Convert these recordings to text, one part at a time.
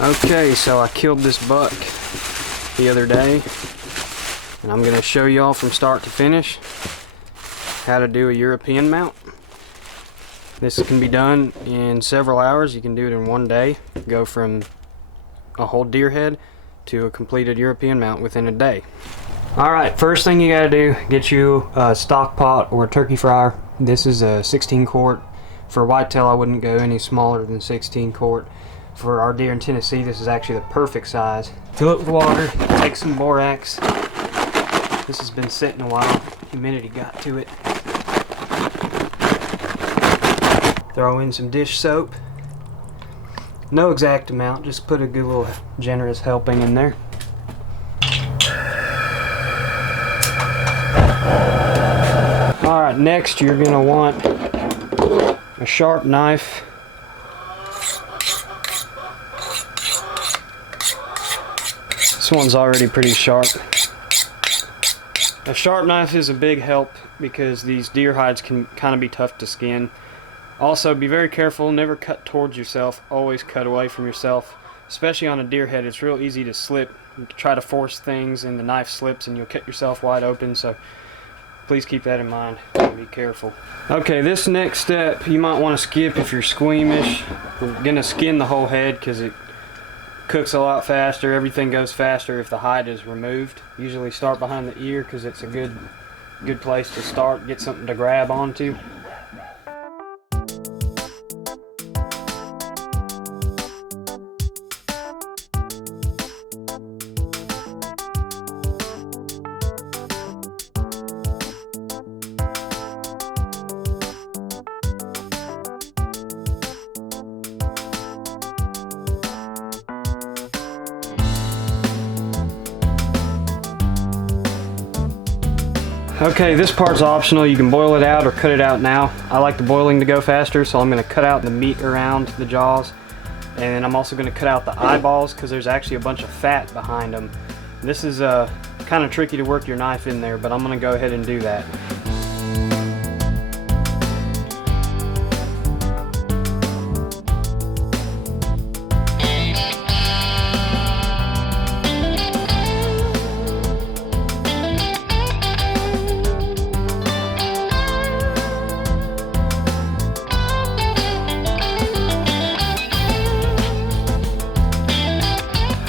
Okay, so I killed this buck the other day, and I'm going to show y'all from start to finish how to do a European mount. This can be done in several hours. You can do it in one day. Go from a whole deer head to a completed European mount within a day. Alright, first thing you gotta do, get you a stock pot or a turkey fryer. This is a 16 quart. For whitetail I wouldn't go any smaller than 16 quart. For our deer in Tennessee, this is actually the perfect size. Fill it with water, take some borax. This has been sitting a while, humidity got to it. Throw in some dish soap. No exact amount, just put a good little generous helping in there. Alright, next you're going to want a sharp knife. This one's already pretty sharp. A sharp knife is a big help because these deer hides can kind of be tough to skin. Also, be very careful, never cut towards yourself, always cut away from yourself. Especially on a deer head, it's real easy to slip. You try to force things and the knife slips and you'll cut yourself wide open, so please keep that in mind and be careful. Okay, this next step you might want to skip if you're squeamish. We're going to skin the whole head because it cooks a lot faster. Everything goes faster if the hide is removed. Usually start behind the ear because it's a good place to start, get something to grab onto. Okay, this part's optional. You can boil it out or cut it out now. I like the boiling to go faster, so I'm going to cut out the meat around the jaws. And I'm also going to cut out the eyeballs because there's actually a bunch of fat behind them. This is kind of tricky to work your knife in there, but I'm going to go ahead and do that.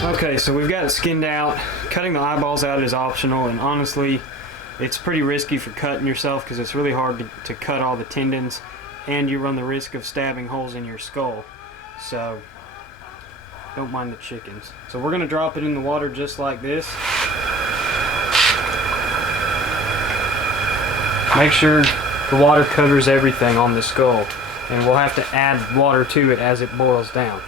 Okay, so we've got it skinned out. Cutting the eyeballs out is optional, and honestly, it's pretty risky for cutting yourself because it's really hard to cut all the tendons, and you run the risk of stabbing holes in your skull. So, don't mind the chickens. So we're going to drop it in the water just like this. Make sure the water covers everything on the skull, and we'll have to add water to it as it boils down.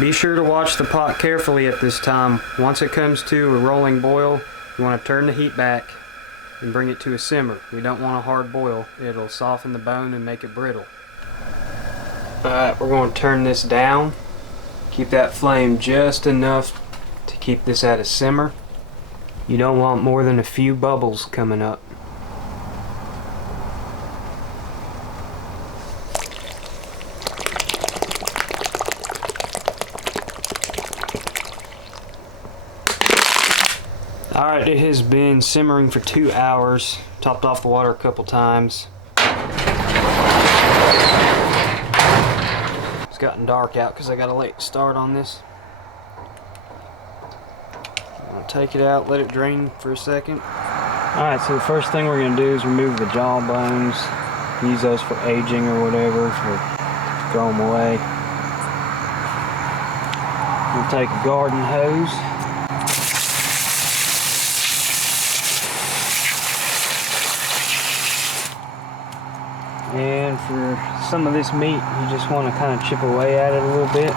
Be sure to watch the pot carefully at this time. Once it comes to a rolling boil, you want to turn the heat back and bring it to a simmer. We don't want a hard boil. It'll soften the bone and make it brittle. Alright, we're going to turn this down. Keep that flame just enough to keep this at a simmer. You don't want more than a few bubbles coming up. Alright, it has been simmering for 2 hours. Topped off the water a couple times. It's gotten dark out because I got a late start on this. I'm going to take it out, let it drain for a second. Alright, so the first thing we're going to do is remove the jaw bones. Use those for aging or whatever, or throw them away. We'll take a garden hose. And for some of this meat, you just want to kind of chip away at it a little bit.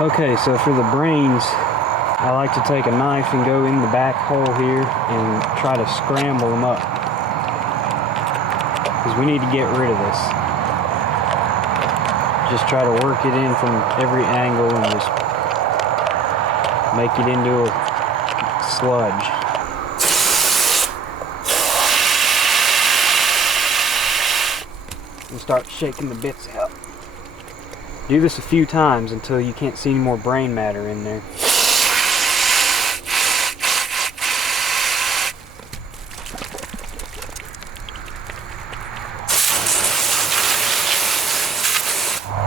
Okay, so for the brains, I like to take a knife and go in the back hole here and try to scramble them up, because we need to get rid of this. Just try to work it in from every angle and just make it into a sludge. And start shaking the bits out. Do this a few times until you can't see any more brain matter in there.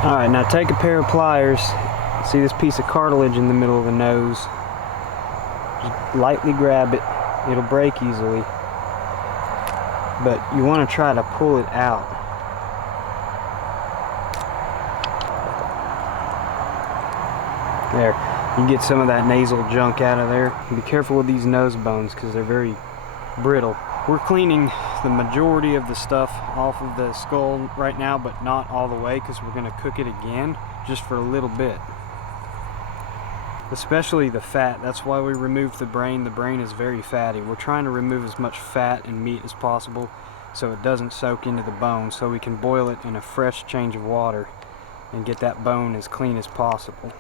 Alright, now take a pair of pliers. See this piece of cartilage in the middle of the nose? Just lightly grab it. It'll break easily. But you want to try to pull it out. There. You get some of that nasal junk out of there. Be careful with these nose bones because they're very brittle. We're cleaning the majority of the stuff off of the skull right now, but not all the way because we're going to cook it again just for a little bit. Especially the fat. That's why we removed the brain. The brain is very fatty. We're trying to remove as much fat and meat as possible so it doesn't soak into the bone, so we can boil it in a fresh change of water and get that bone as clean as possible.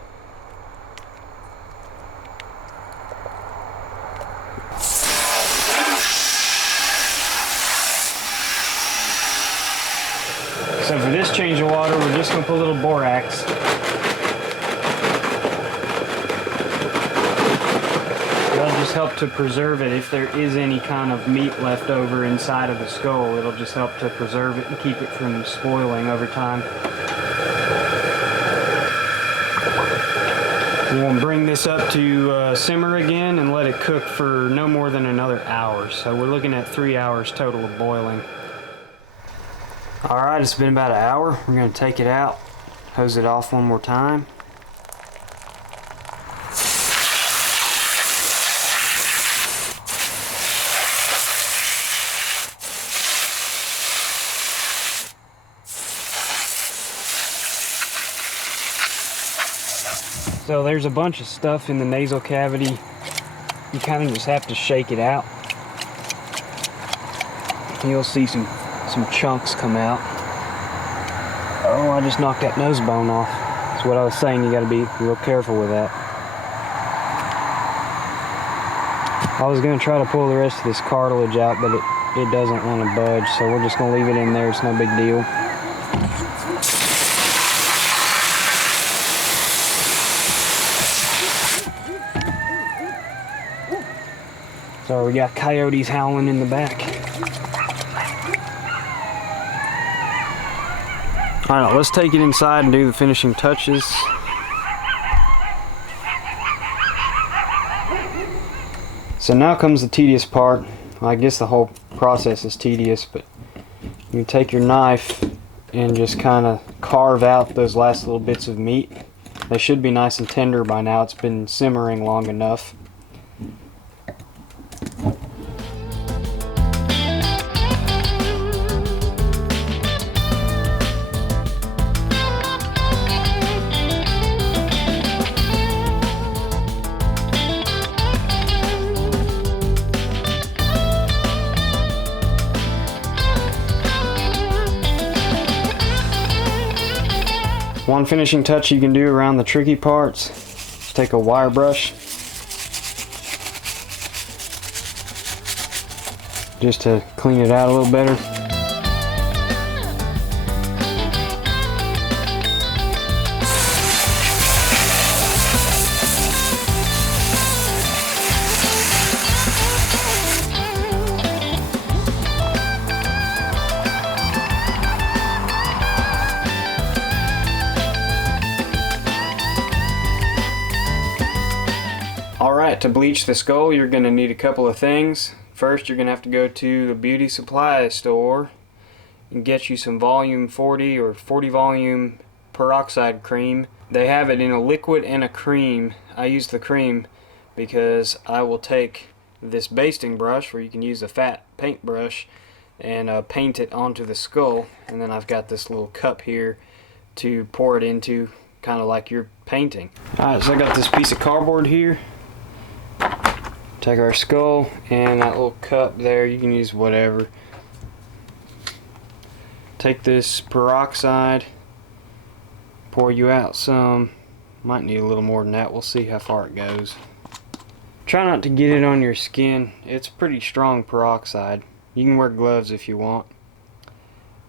So for this change of water, we're just going to put a little borax. That'll just help to preserve it. If there is any kind of meat left over inside of the skull, it'll just help to preserve it and keep it from spoiling over time. We're going to bring this up to simmer again and let it cook for no more than another hour. So we're looking at 3 hours total of boiling. Alright, it's been about an hour. We're going to take it out, hose it off one more time. So there's a bunch of stuff in the nasal cavity. You kind of just have to shake it out. You'll see some chunks come out. Oh, I just knocked that nose bone off. That's what I was saying, you gotta be real careful with that. I was gonna try to pull the rest of this cartilage out, but it doesn't want to budge, so we're just gonna leave it in there. It's no big deal. So we got coyotes howling in the back. Alright, let's take it inside and do the finishing touches. So now comes the tedious part. Well, I guess the whole process is tedious, but you take your knife and just kind of carve out those last little bits of meat. They should be nice and tender by now. It's been simmering long enough. One finishing touch you can do around the tricky parts, just take a wire brush just to clean it out a little better. Alright, to bleach the skull you're going to need a couple of things. First, you're going to have to go to the beauty supply store and get you some volume 40 or 40 volume peroxide cream. They have it in a liquid and a cream. I use the cream because I will take this basting brush, where you can use a fat paintbrush, and paint it onto the skull. And then I've got this little cup here to pour it into, kind of like you're painting. Alright, so I got this piece of cardboard here. Take our skull and that little cup there, you can use whatever. Take this peroxide pour you out some. Might need a little more than that. We'll see how far it goes. Try not to get it on your skin. It's pretty strong peroxide. You can wear gloves if you want.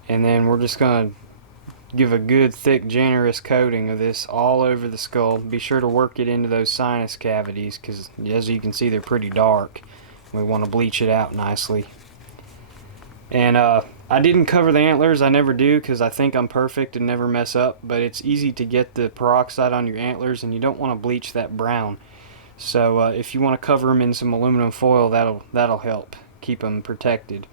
And then we're just going to give a good, thick, generous coating of this all over the skull. Be sure to work it into those sinus cavities, because as you can see, they're pretty dark. We want to bleach it out nicely. And I didn't cover the antlers. I never do, because I think I'm perfect and never mess up. But it's easy to get the peroxide on your antlers, and you don't want to bleach that brown. So if you want to cover them in some aluminum foil, that'll help keep them protected.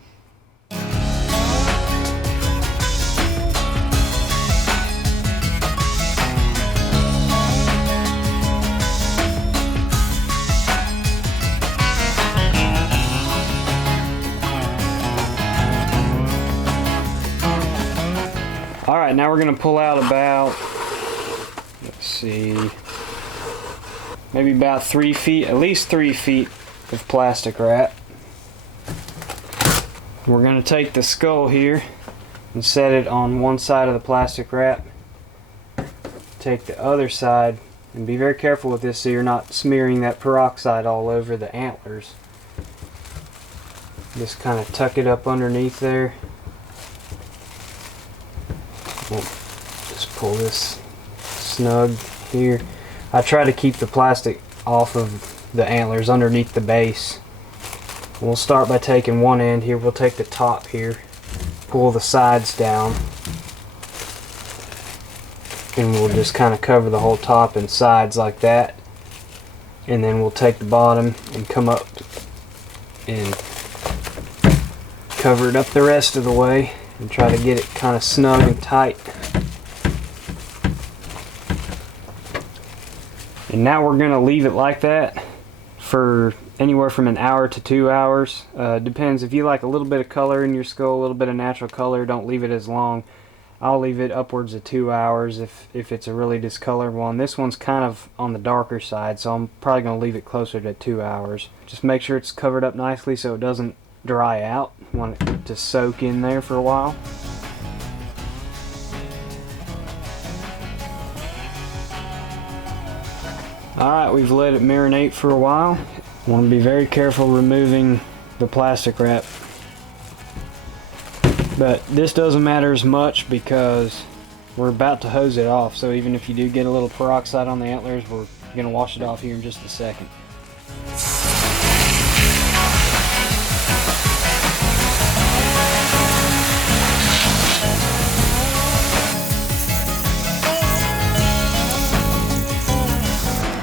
Alright, now we're going to pull out about, let's see, maybe about 3 feet, at least 3 feet of plastic wrap. We're going to take the skull here and set it on one side of the plastic wrap. Take the other side, and be very careful with this so you're not smearing that peroxide all over the antlers. Just kind of tuck it up underneath there. Just pull this snug here. I try to keep the plastic off of the antlers underneath the base. We'll start by taking one end here. We'll take the top here, pull the sides down, and we'll just kind of cover the whole top and sides like that. And then we'll take the bottom and come up and cover it up the rest of the way and try to get it kind of snug and tight. And now we're going to leave it like that for anywhere from an hour to 2 hours. Depends. If you like a little bit of color in your skull, a little bit of natural color, don't leave it as long. I'll leave it upwards of 2 hours if it's a really discolored one. This one's kind of on the darker side, so I'm probably going to leave it closer to 2 hours. Just make sure it's covered up nicely so it doesn't dry out. Want it to soak in there for a while. Alright, we've let it marinate for a while. Want to be very careful removing the plastic wrap. But this doesn't matter as much because we're about to hose it off. So even if you do get a little peroxide on the antlers, we're going to wash it off here in just a second.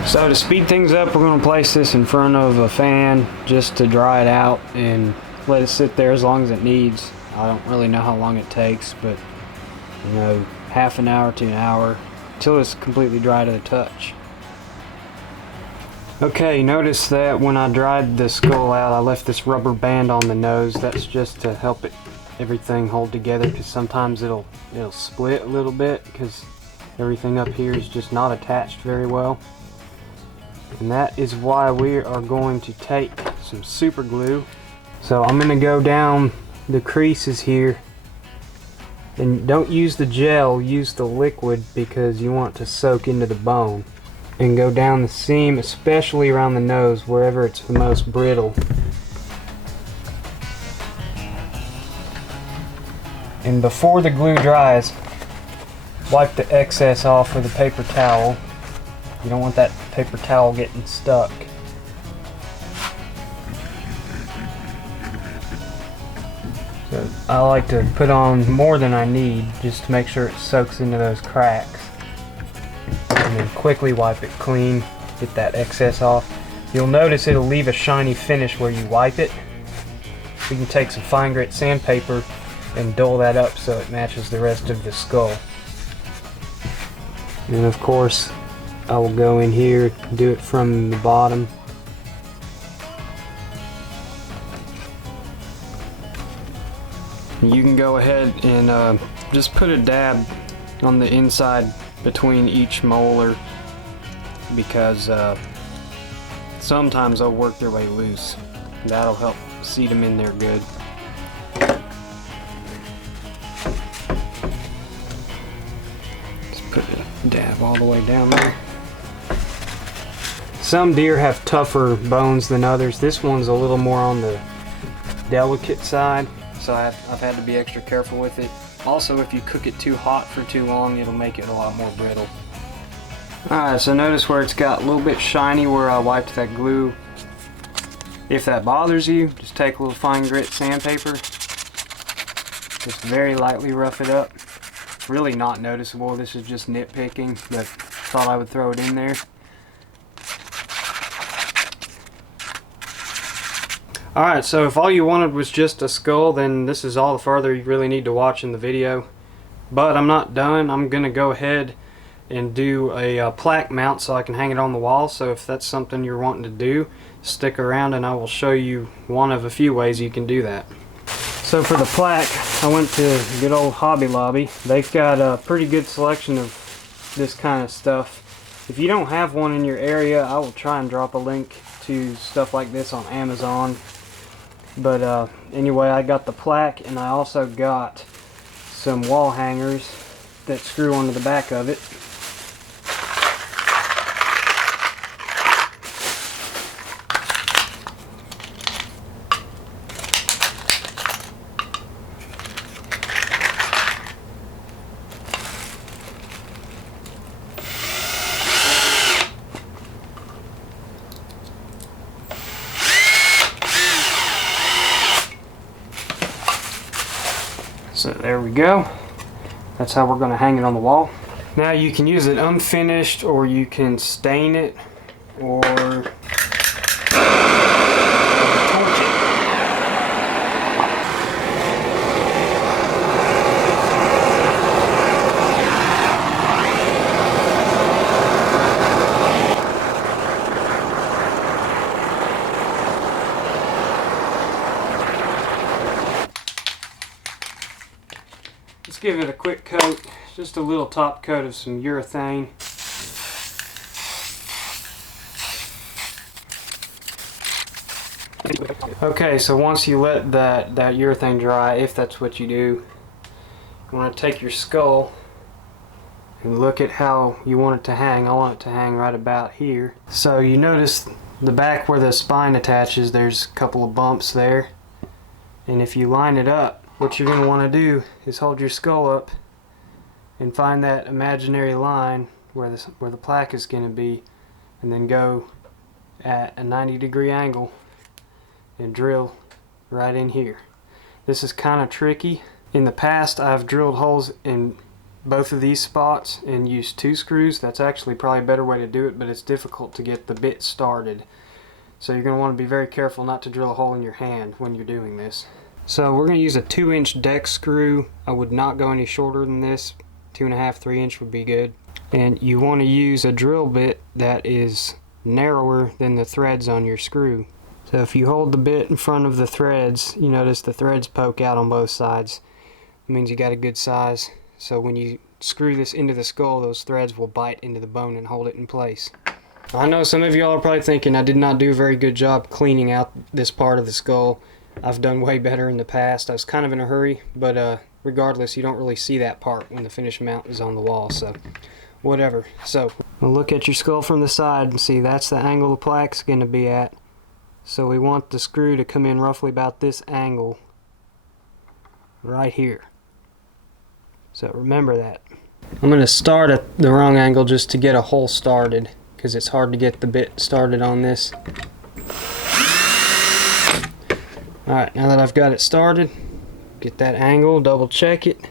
So to speed things up, we're going to place this in front of a fan just to dry it out and let it sit there as long as it needs. I don't really know how long it takes, but you know, half an hour to an hour until it's completely dry to the touch. Okay, notice that when I dried the skull out, I left this rubber band on the nose. That's just to help everything hold together, because sometimes it'll split a little bit because everything up here is just not attached very well. And that is why we are going to take some super glue. So I'm going to go down the creases here, and don't use the gel, use the liquid, because you want to soak into the bone. And go down the seam, especially around the nose, wherever it's the most brittle. And before the glue dries, wipe the excess off with a paper towel. You don't want that paper towel getting stuck. So I like to put on more than I need just to make sure it soaks into those cracks. And then quickly wipe it clean, get that excess off. You'll notice it'll leave a shiny finish where you wipe it. We can take some fine grit sandpaper and dull that up so it matches the rest of the skull. And of course, I will go in here, do it from the bottom. You can go ahead and just put a dab on the inside between each molar, because sometimes they'll work their way loose. That'll help seat them in there good. Just put dab all the way down there. Some deer have tougher bones than others. This one's a little more on the delicate side, so I've had to be extra careful with it. Also, if you cook it too hot for too long, it'll make it a lot more brittle. Alright, so notice where it's got a little bit shiny where I wiped that glue. If that bothers you, just take a little fine grit sandpaper. Just very lightly rough it up. It's really not noticeable. This is just nitpicking, but thought I would throw it in there. Alright, so if all you wanted was just a skull, then this is all the further you really need to watch in the video. But I'm not done. I'm going to go ahead and do a plaque mount so I can hang it on the wall. So if that's something you're wanting to do, stick around and I will show you one of a few ways you can do that. So for the plaque, I went to good old Hobby Lobby. They've got a pretty good selection of this kind of stuff. If you don't have one in your area, I will try and drop a link to stuff like this on Amazon. But anyway, I got the plaque, and I also got some wall hangers that screw onto the back of it. So there we go. That's how we're going to hang it on the wall. Now you can use it unfinished, or you can stain it, or torch it. Let's give it a quick coat, just a little top coat of some urethane. Okay, so once you let that urethane dry, if that's what you do, you want to take your skull and look at how you want it to hang. I want it to hang right about here. So you notice the back where the spine attaches, there's a couple of bumps there. And if you line it up, what you're going to want to do is hold your skull up and find that imaginary line where the plaque is going to be, and then go at a 90-degree angle and drill right in here. This is kind of tricky. In the past, I've drilled holes in both of these spots and used 2 screws. That's actually probably a better way to do it, but it's difficult to get the bit started. So you're going to want to be very careful not to drill a hole in your hand when you're doing this. So we're going to use a 2-inch deck screw. I would not go any shorter than this. 2.5, 3 inch would be good. And you want to use a drill bit that is narrower than the threads on your screw. So if you hold the bit in front of the threads, you notice the threads poke out on both sides. It means you got a good size. So when you screw this into the skull, those threads will bite into the bone and hold it in place. I know some of y'all are probably thinking I did not do a very good job cleaning out this part of the skull. I've done way better in the past. I was kind of in a hurry, but regardless, you don't really see that part when the finished mount is on the wall, so whatever. So we'll look at your skull from the side and see that's the angle the plaque's going to be at. So we want the screw to come in roughly about this angle right here. So remember that. I'm going to start at the wrong angle just to get a hole started, because it's hard to get the bit started on this. Alright, now that I've got it started, get that angle, double check it,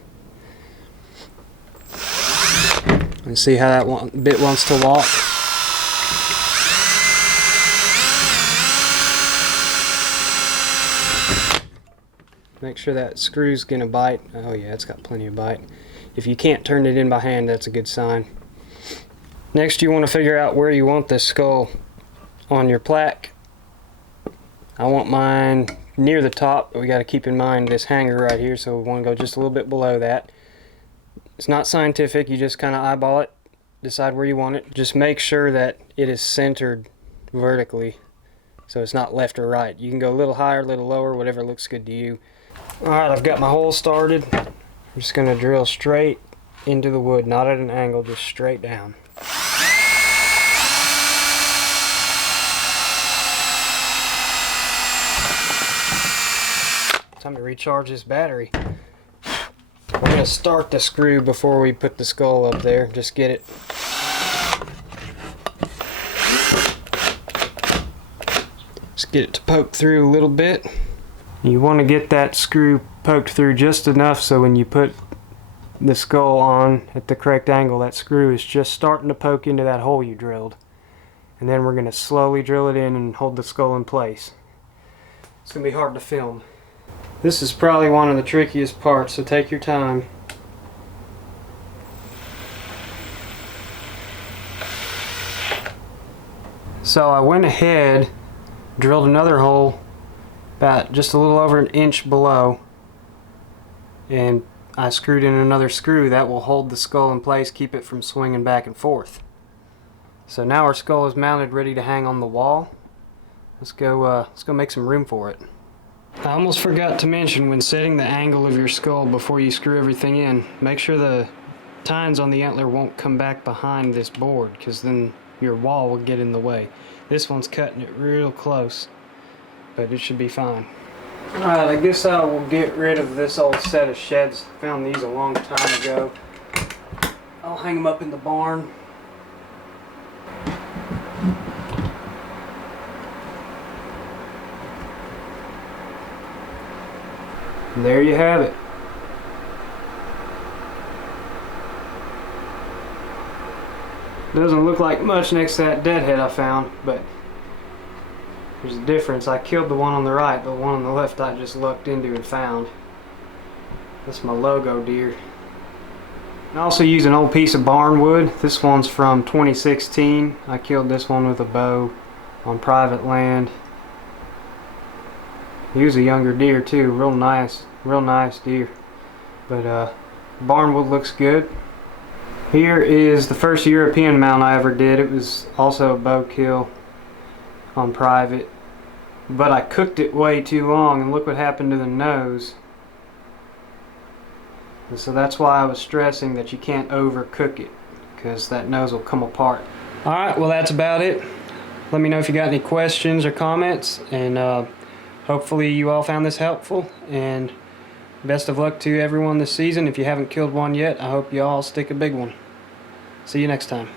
and see how that bit wants to lock. Make sure that screw's gonna bite. Oh yeah, it's got plenty of bite. If you can't turn it in by hand, that's a good sign. Next, you want to figure out where you want this skull on your plaque. I want mine near the top, but we got to keep in mind this hanger right here, so we want to go just a little bit below that. It's not scientific, you just kind of eyeball it, decide where you want it. Just make sure that it is centered vertically, so it's not left or right. You can go a little higher, a little lower, whatever looks good to you. Alright, I've got my hole started. I'm just going to drill straight into the wood, not at an angle, just straight down. Time to recharge this battery. We're going to start the screw before we put the skull up there. Just get it. Just get it to poke through a little bit. You want to get that screw poked through just enough so when you put the skull on at the correct angle, that screw is just starting to poke into that hole you drilled. And then we're going to slowly drill it in and hold the skull in place. It's going to be hard to film. This is probably one of the trickiest parts, so take your time. So I went ahead, drilled another hole about just a little over an inch below, and I screwed in another screw that will hold the skull in place, keep it from swinging back and forth. So now our skull is mounted, ready to hang on the wall. Let's go make some room for it. I almost forgot to mention, when setting the angle of your skull before you screw everything in, make sure the tines on the antler won't come back behind this board, because then your wall will get in the way. This one's cutting it real close, but it should be fine. Alright, I guess I will get rid of this old set of sheds. Found these a long time ago. I'll hang them up in the barn. And there you have it. Doesn't look like much next to that deadhead I found, but there's a difference. I killed the one on the right, but the one on the left I just lucked into and found. That's my logo deer. I also used an old piece of barn wood. This one's from 2016. I killed this one with a bow on private land. He was a younger deer too, real nice deer. But barnwood looks good. Here is the first European mount I ever did. It was also a bow kill on private, but I cooked it way too long, and look what happened to the nose. And so that's why I was stressing that you can't overcook it, because that nose will come apart. Alright, well that's about it. Let me know if you got any questions or comments, and hopefully you all found this helpful, and best of luck to everyone this season. If you haven't killed one yet, I hope you all stick a big one. See you next time.